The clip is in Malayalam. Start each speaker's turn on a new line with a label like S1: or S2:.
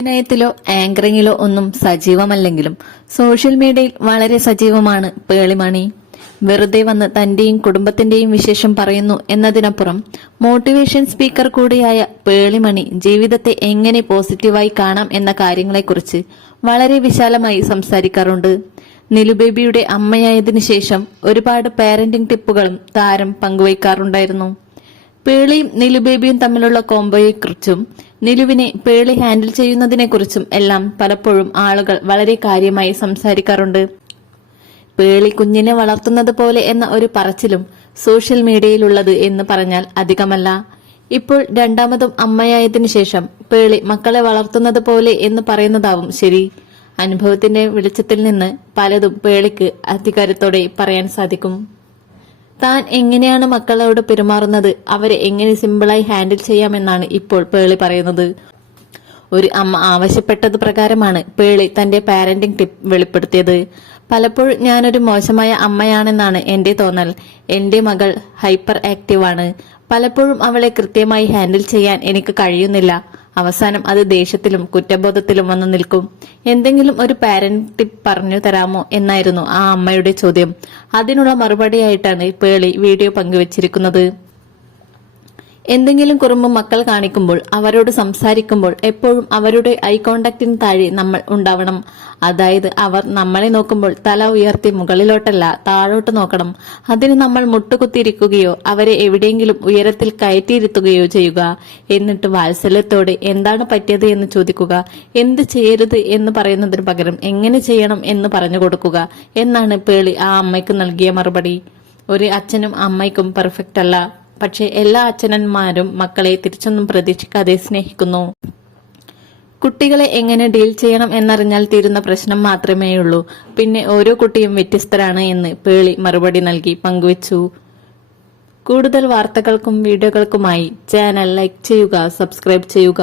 S1: അഭിനയത്തിലോ ആങ്കറിങ്ങിലോ ഒന്നും സജീവമല്ലെങ്കിലും സോഷ്യൽ മീഡിയയിൽ വളരെ സജീവമാണ് പേളിമണി. വെറുതെ വന്ന് തന്റെയും കുടുംബത്തിന്റെയും വിശേഷം പറയുന്നു എന്നതിനപ്പുറം മോട്ടിവേഷൻ സ്പീക്കർ കൂടിയായ പേളിമണി ജീവിതത്തെ എങ്ങനെ പോസിറ്റീവായി കാണാം എന്ന കാര്യങ്ങളെക്കുറിച്ച് വളരെ വിശാലമായി സംസാരിക്കാറുണ്ട്. നിലുബേബിയുടെ അമ്മയായതിനു ശേഷം ഒരുപാട് പാരന്റിംഗ് ടിപ്പുകളും താരം പങ്കുവയ്ക്കാറുണ്ടായിരുന്നു. പേളിയും നിലുബേബിയും തമ്മിലുള്ള കോംബോയെക്കുറിച്ചും നിലുവിനെ പേളി ഹാൻഡിൽ ചെയ്യുന്നതിനെക്കുറിച്ചും എല്ലാം പലപ്പോഴും ആളുകൾ വളരെ കാര്യമായി സംസാരിക്കാറുണ്ട്. പേളി കുഞ്ഞിനെ വളർത്തുന്നത് പോലെ എന്ന ഒരു പറച്ചിലും സോഷ്യൽ മീഡിയയിലുള്ളത് എന്ന് പറഞ്ഞാൽ അധികമല്ല. ഇപ്പോൾ രണ്ടാമതും അമ്മയായതിനു ശേഷം പേളി മക്കളെ വളർത്തുന്നത് പോലെ എന്ന് പറയുന്നതാവും ശരി. അനുഭവത്തിന്റെ വെളിച്ചത്തിൽ നിന്ന് പലതും പേളിക്ക് അധികാരത്തോടെ പറയാൻ സാധിക്കും. താൻ എങ്ങനെയാണ് മക്കളോട് പെരുമാറുന്നത്? അവരെ എങ്ങനെ സിമ്പിളായി ഹാൻഡിൽ ചെയ്യാമെന്നാണ് ഇപ്പോൾ പേളി പറയുന്നത്. ഒരു അമ്മ ആവശ്യപ്പെട്ടത് പ്രകാരമാണ് പേളി തന്റെ പാരന്റിംഗ് ടിപ്പ് വെളിപ്പെടുത്തിയത്. പലപ്പോഴും ഞാനൊരു മോശമായ അമ്മയാണെന്നാണ് എന്റെ തോന്നൽ. എന്റെ മകൾ ഹൈപ്പർ ആക്റ്റീവ് ആണ് പലപ്പോഴും അവളെ കൃത്യമായി ഹാൻഡിൽ ചെയ്യാൻ എനിക്ക് കഴിയുന്നില്ല. അവസാനം അത് ദേഷ്യത്തിലും കുറ്റബോധത്തിലും വന്നു നിൽക്കും. എന്തെങ്കിലും ഒരു പാരന്റ് ടിപ്പ് പറഞ്ഞു തരാമോ എന്നായിരുന്നു ആ അമ്മയുടെ ചോദ്യം. അതിനുള്ള മറുപടിയായിട്ടാണ് പേളി വീഡിയോ പങ്കുവച്ചിരിക്കുന്നത്. എന്തെങ്കിലും കുറുമ്പ് മക്കൾ കാണിക്കുമ്പോൾ അവരോട് സംസാരിക്കുമ്പോൾ എപ്പോഴും അവരുടെ ഐ കോണ്ടാക്റ്റിന് താഴെ നമ്മൾ ഉണ്ടാവണം. അതായത് അവർ നമ്മളെ നോക്കുമ്പോൾ തല ഉയർത്തി മുകളിലോട്ടല്ല താഴോട്ട് നോക്കണം. അതിന് നമ്മൾ മുട്ടുകുത്തിയിരിക്കുകയോ അവരെ എവിടെയെങ്കിലും ഉയരത്തിൽ കയറ്റിയിരുത്തുകയോ ചെയ്യുക. എന്നിട്ട് വാത്സല്യത്തോടെ എന്താണ് പറ്റിയത് എന്ന് ചോദിക്കുക. എന്ത് ചെയ്യരുത് എന്ന് പറയുന്നതിന് പകരം എങ്ങനെ ചെയ്യണം എന്ന് പറഞ്ഞു കൊടുക്കുക. എന്നാണ് പേളി ആ അമ്മയ്ക്ക് നൽകിയ മറുപടി. ഒരു അച്ഛനും അമ്മയ്ക്കും പെർഫെക്റ്റ് അല്ല. പക്ഷെ എല്ലാ അച്ഛനന്മാരും മക്കളെ തിരിച്ചൊന്നും പ്രതീക്ഷിക്കാതെ സ്നേഹിക്കുന്നു. കുട്ടികളെ എങ്ങനെ ഡീൽ ചെയ്യണം എന്നറിഞ്ഞാൽ തീരുന്ന പ്രശ്നം മാത്രമേയുള്ളൂ. പിന്നെ ഓരോ കുട്ടിയും വ്യത്യസ്തരാണ് എന്ന് പേളി മറുപടി നൽകി പങ്കുവച്ചു. കൂടുതൽ വാർത്തകൾക്കും വീഡിയോകൾക്കുമായി ചാനൽ ലൈക്ക് ചെയ്യുക സബ്സ്ക്രൈബ് ചെയ്യുക.